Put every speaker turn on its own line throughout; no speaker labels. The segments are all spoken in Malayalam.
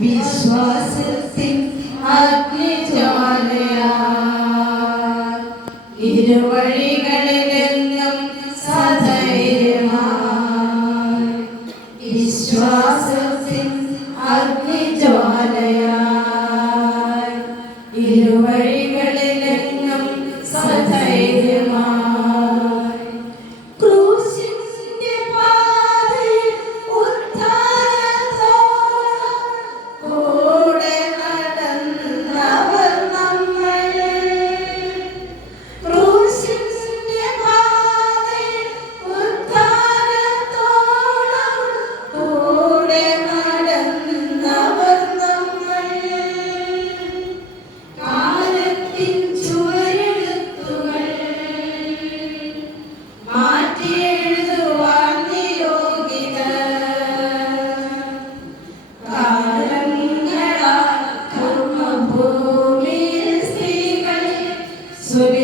വിശ്വാസത്തിൻ അഗ്നിജ്വാലയാൽ ഇരുവഴികളിലെല്ലാം സധൈര്യമായി. വിശ്വാസത്തിൻ അഗ്നിജ്വാലയാൽ ഇരുവഴി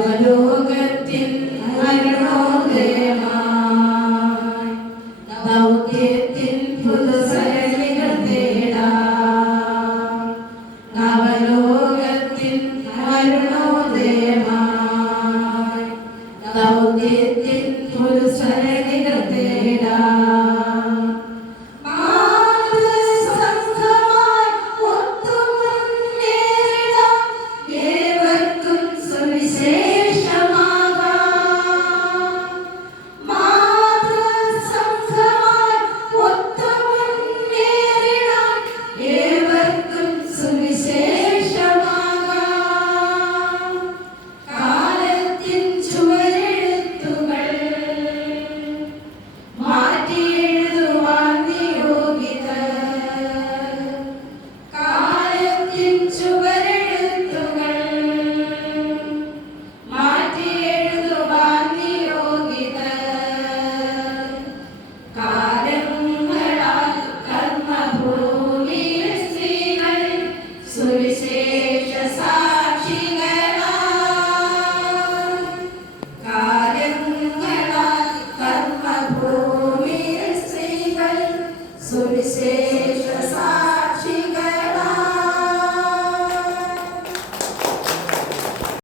നവലോകത്തിൻ അരുണോദയമായി ദൗത്യത്തിൻ പുതുസരലികൾ തേടാം നവലോകത്തിൻ അരുണോദയമായി ദൗത്യത്തിൻ പുതുസരലികൾ തേടാം. Seja sábio.